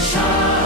shine.